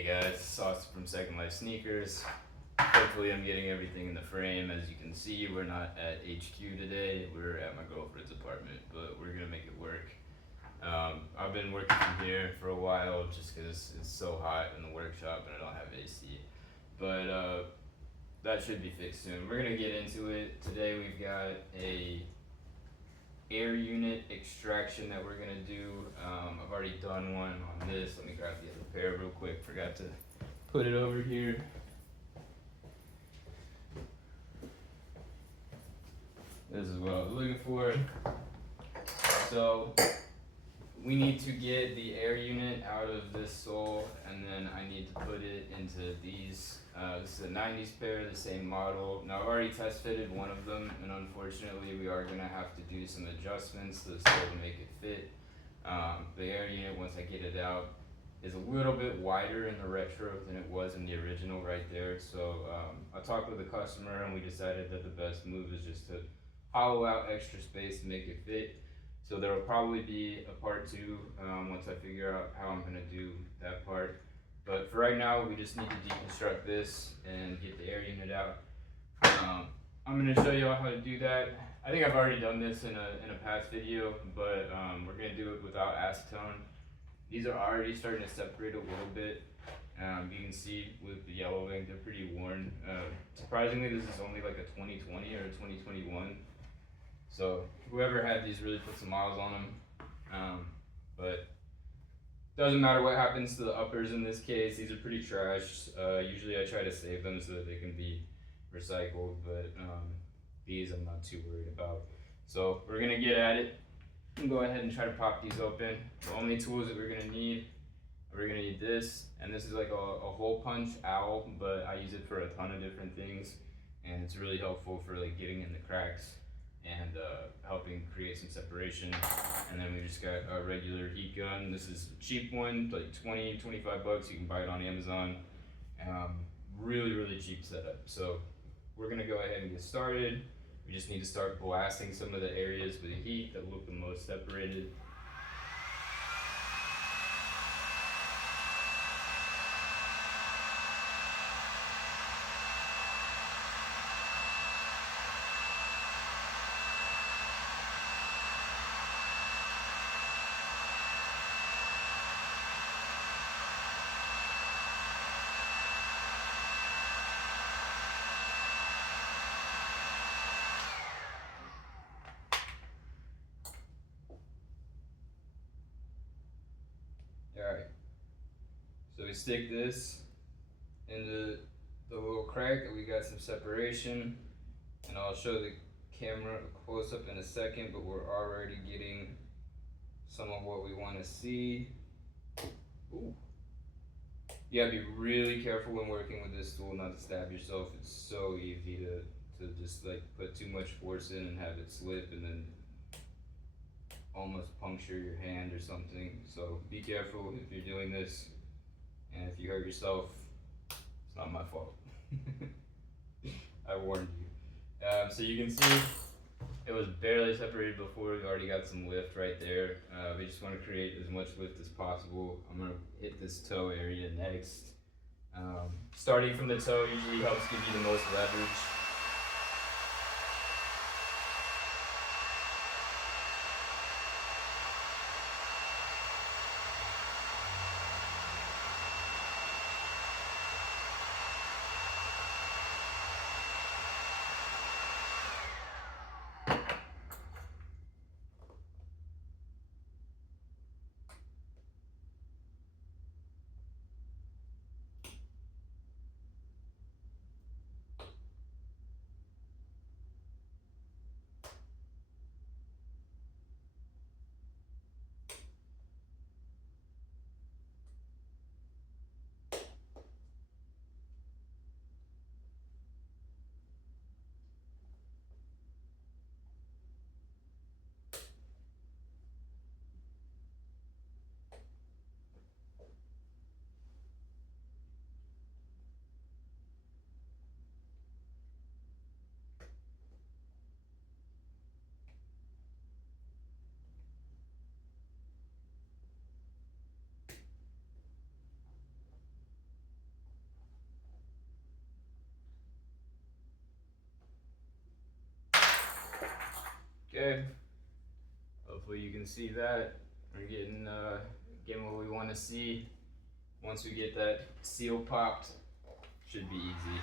Hey guys, Sauce from Second Life Sneakers. Hopefully I'm getting everything in the frame. As you can see, we're not at HQ today. We're at my girlfriend's apartment, but we're gonna make it work. I've been working from here for a while just because it's so hot in the workshop and I don't have AC. But that should be fixed soon. We're gonna get into it. Today we've got a air unit extraction that we're gonna do. I've already done one on this. Let me grab the other pair real quick. Forgot to put it over here. This is what I was looking for. So we need to get the air unit out of this sole, and then I need to put it into these. This is a 90s pair, the same model. Now I've already test fitted one of them, and unfortunately we are gonna have to do some adjustments to the sole to make it fit. The air unit, once I get it out, is a little bit wider in the retro than it was in the original right there. So I talked with the customer and we decided that the best move is just to hollow out extra space to make it fit. So there will probably be a part two once I figure out how I'm gonna do that part. But for right now, we just need to deconstruct this and get the air unit out. I'm gonna show you all how to do that. I think I've already done this in a past video, but we're gonna do it without acetone. These are already starting to separate a little bit. You can see with the yellowing, they're pretty worn. Surprisingly, this is only like a 2020 or a 2021. So whoever had these really put some miles on them. But doesn't matter what happens to the uppers in this case. These are pretty trash. Usually I try to save them so that they can be recycled, but these I'm not too worried about. So we're gonna get at it and go ahead and try to pop these open. The only tools that we're gonna need this, and this is like a hole punch owl, but I use it for a ton of different things, and it's really helpful for like getting in the cracks and helping create some separation. And then we just got a regular heat gun. This is a cheap one, like 25 bucks. You can buy it on Amazon. Really cheap setup. So we're gonna go ahead and get started. We just need to start blasting some of the areas with heat that look the most separated. Alright, so we stick this into the little crack and we got some separation, and I'll show the camera a close up in a second, but we're already getting some of what we want to see. Ooh. You gotta be really careful when working with this tool not to stab yourself. It's so easy to just like put too much force in and have it slip and then almost puncture your hand or something. So be careful if you're doing this, and if you hurt yourself, it's not my fault. I warned you. So you can see it was barely separated before. We already got some lift right there. We just want to create as much lift as possible. I'm going to hit this toe area next. Starting from the toe usually helps give you the most leverage. Okay. Hopefully you can see that. We're getting what we want to see. Once we get that seal popped, should be easy.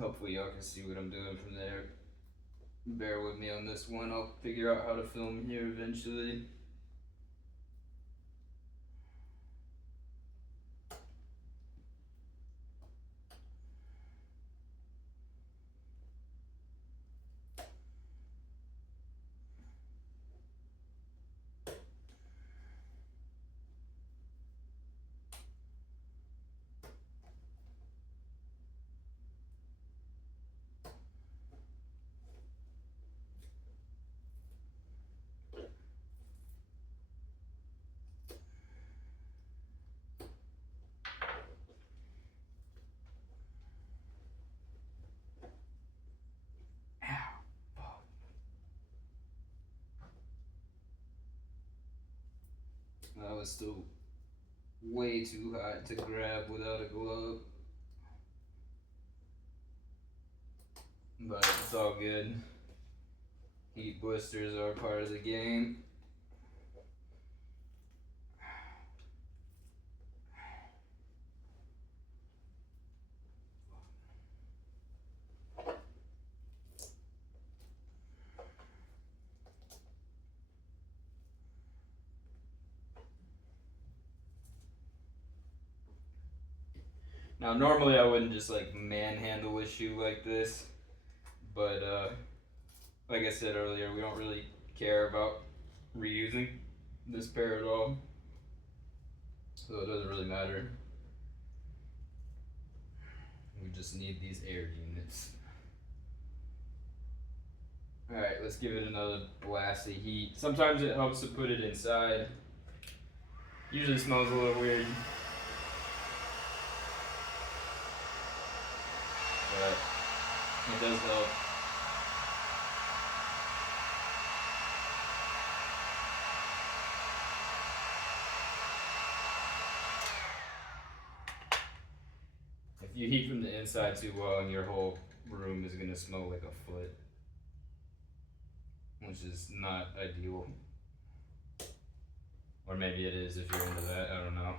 Hopefully y'all can see what I'm doing from there. Bear with me on this one. I'll figure out how to film here eventually. That was still way too hot to grab without a glove. But it's all good. Heat blisters are part of the game. Now normally I wouldn't just like manhandle a shoe like this, but like I said earlier, we don't really care about reusing this pair at all, so it doesn't really matter. We just need these air units. Alright, let's give it another blast of heat. Sometimes it helps to put it inside. Usually smells a little weird, but it does help. If you heat from the inside too well, and your whole room is gonna smell like a foot, which is not ideal. Or maybe it is if you're into that, I don't know.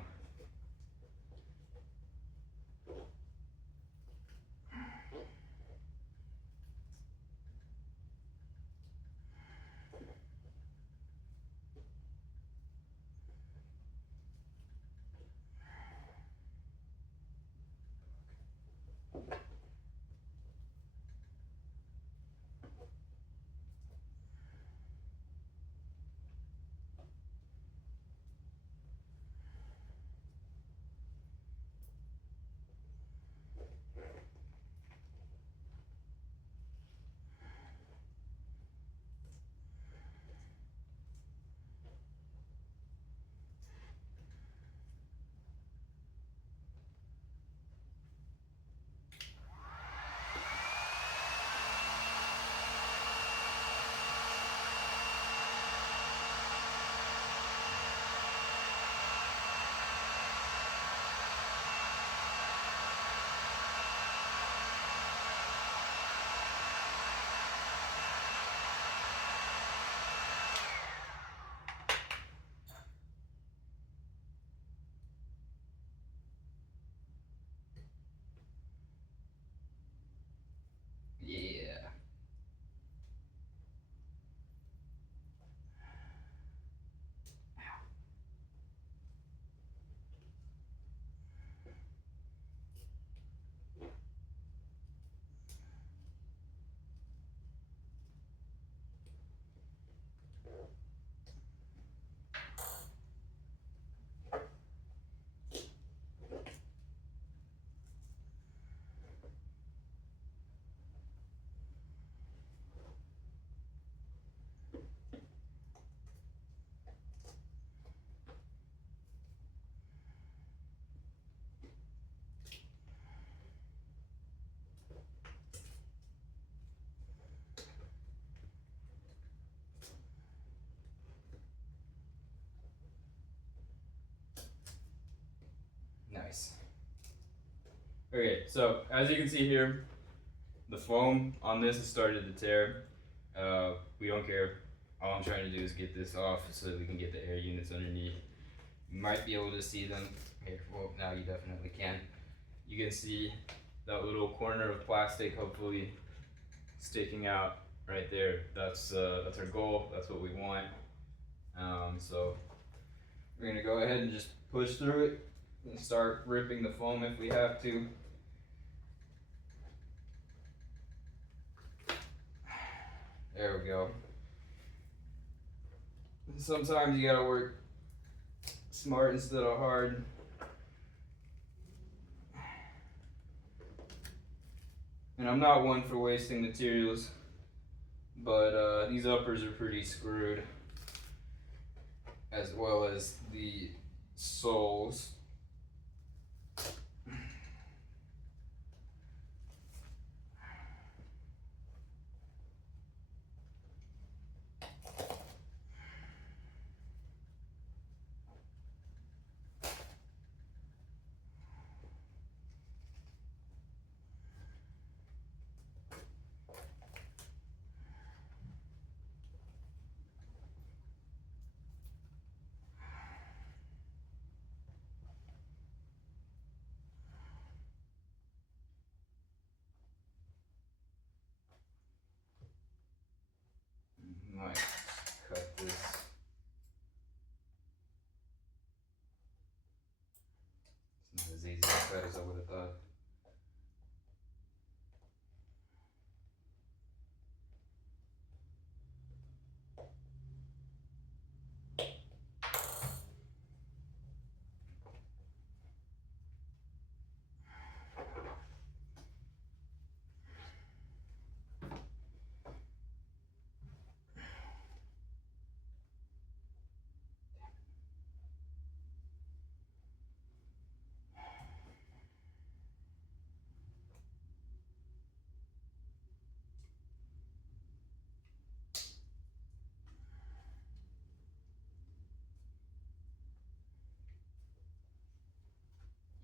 Nice. Okay, so as you can see here, the foam on this has started to tear. We don't care. All I'm trying to do is get this off so that we can get the air units underneath. You might be able to see them. Here, well, now you definitely can. You can see that little corner of plastic hopefully sticking out right there. That's our goal. That's what we want. So we're gonna go ahead and just push through it and start ripping the foam if we have to. There we go. Sometimes you gotta work smart instead of hard. And I'm not one for wasting materials, but these uppers are pretty screwed, as well as the soles. Might cut this. It's not as easy to cut as I would have thought.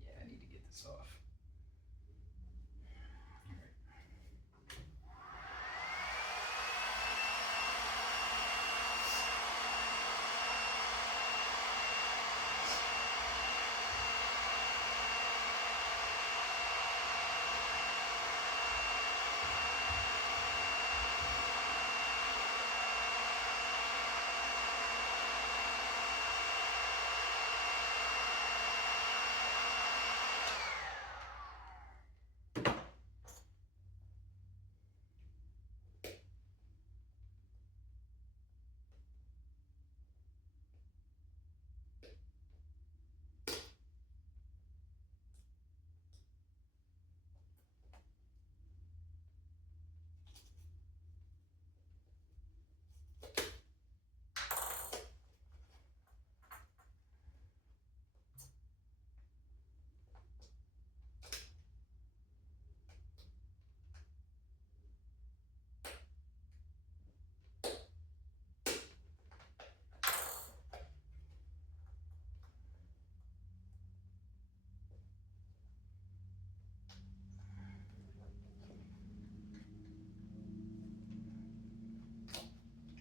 Yeah, I need to get this off.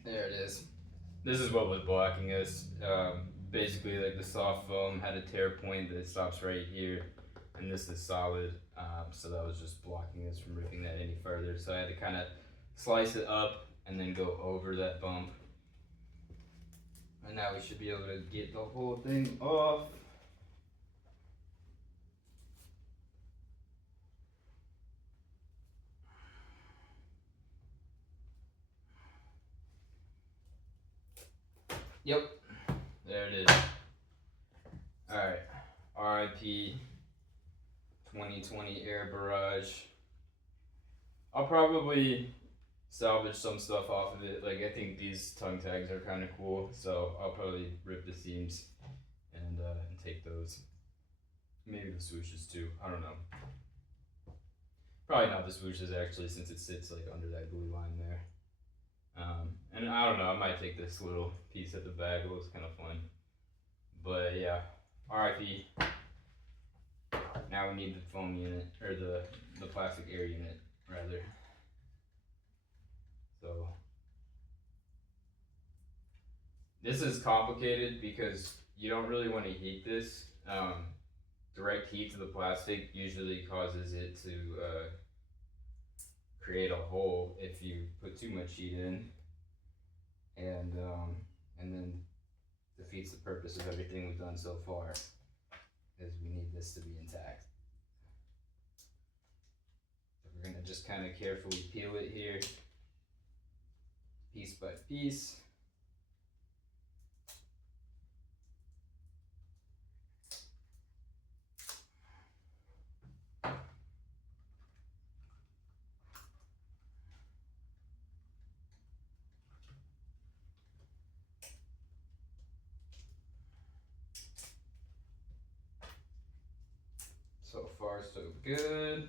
There it is. This is what was blocking us. Basically, like the soft foam had a tear point that stops right here, and this is solid, so that was just blocking us from ripping that any further. So I had to kind of slice it up and then go over that bump. And now we should be able to get the whole thing off. Yep, there it is. Alright, RIP 2020 Air Barrage. I'll probably salvage some stuff off of it. Like, I think these tongue tags are kind of cool, so I'll probably rip the seams and take those. Maybe the swooshes too, I don't know. Probably not the swooshes actually, since it sits like under that glue line there. And I don't know, I might take this little piece at the back, it looks kind of fun. But yeah, RIP. now we need the foam unit, or the plastic air unit, rather. So, this is complicated because you don't really want to heat this. Direct heat to the plastic usually causes it to create a hole if you put too much heat in, and then defeats the purpose of everything we've done so far, because we need this to be intact. So we're gonna just kind of carefully peel it here, piece by piece. So far, so good.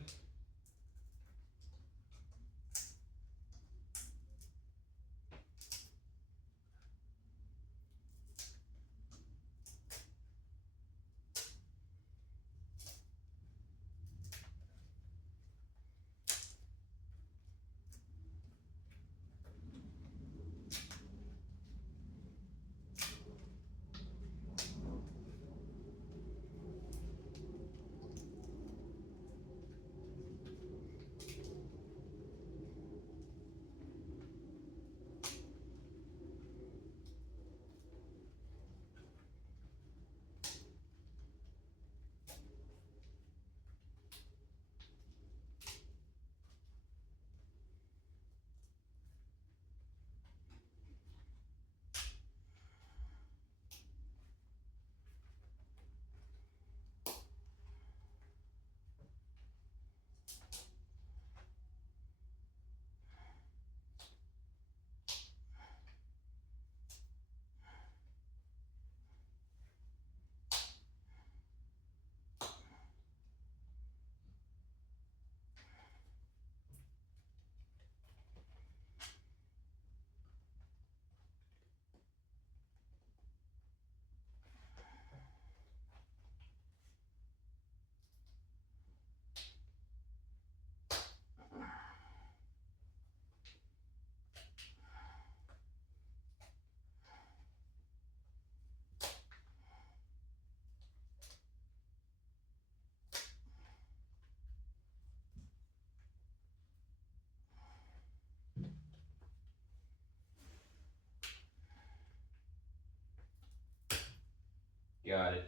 Got it.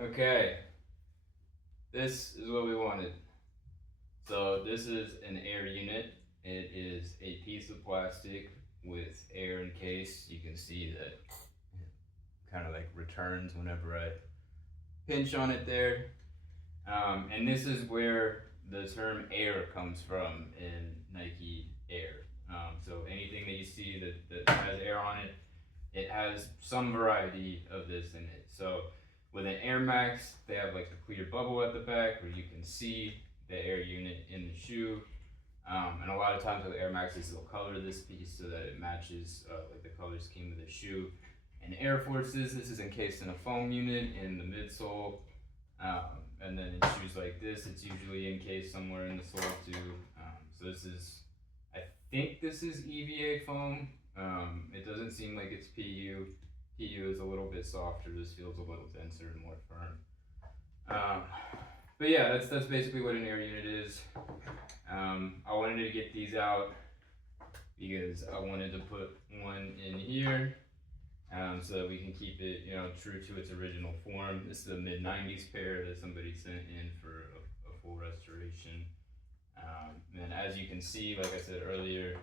Okay. This is what we wanted. So this is an air unit. It is a piece of plastic with air encased. You can see that it kind of like returns whenever I pinch on it there. And this is where the term air comes from in Nike Air. So anything that you see that has air on it, it has some variety of this in it. So with an Air Max, they have like the clear bubble at the back where you can see the air unit in the shoe. And a lot of times with Air Maxes, they'll color this piece so that it matches like the color scheme of the shoe. And Air Forces, this is encased in a foam unit in the midsole. And then in shoes like this, it's usually encased somewhere in the sole too. So this is, I think this is EVA foam. It doesn't seem like it's PU. PU is a little bit softer. This feels a little denser and more firm. But yeah, that's basically what an air unit is. I wanted to get these out because I wanted to put one in here, so that we can keep it, true to its original form. This is a mid-90s pair that somebody sent in for a full restoration. And as you can see, like I said earlier,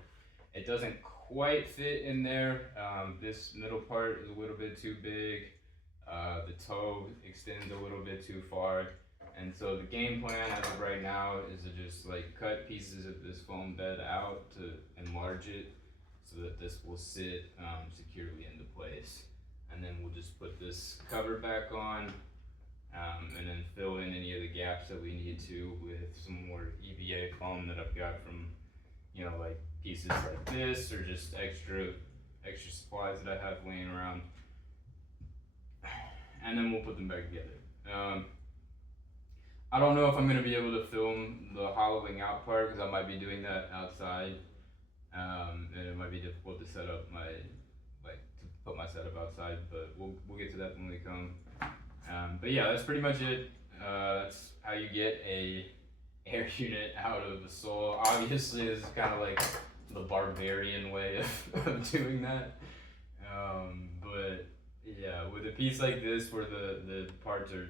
it doesn't quite fit in there. This middle part is a little bit too big. The toe extends a little bit too far. And so the game plan as of right now is to just like cut pieces of this foam bed out to enlarge it so that this will sit securely into place. And then we'll just put this cover back on, and then fill in any of the gaps that we need to with some more EVA foam that I've got from, like pieces like this, or just extra supplies that I have laying around. And then we'll put them back together. I don't know if I'm gonna be able to film the hollowing out part because I might be doing that outside, and it might be difficult to set up my to put my setup outside. But we'll get to that when we come. But yeah, that's pretty much it. That's how you get a air unit out of a sole. Obviously, this is kind of like the barbarian way of doing that. But yeah, with a piece like this where the parts are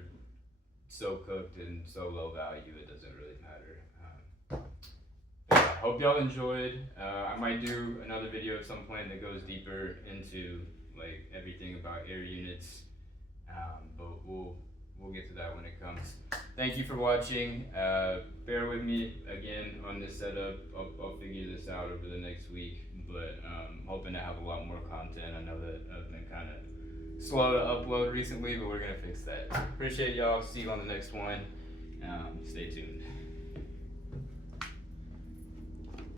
so cooked and so low value, it doesn't really matter. Yeah, hope y'all enjoyed. I might do another video at some point that goes deeper into like everything about air units, but we'll get to that when it comes. Thank you for watching. Bear with me again on this setup. I'll figure this out over the next week, but hoping to have a lot more content. I know that I've been kind of slow to upload recently, but we're gonna fix that. Appreciate y'all. See you on the next one. Stay tuned.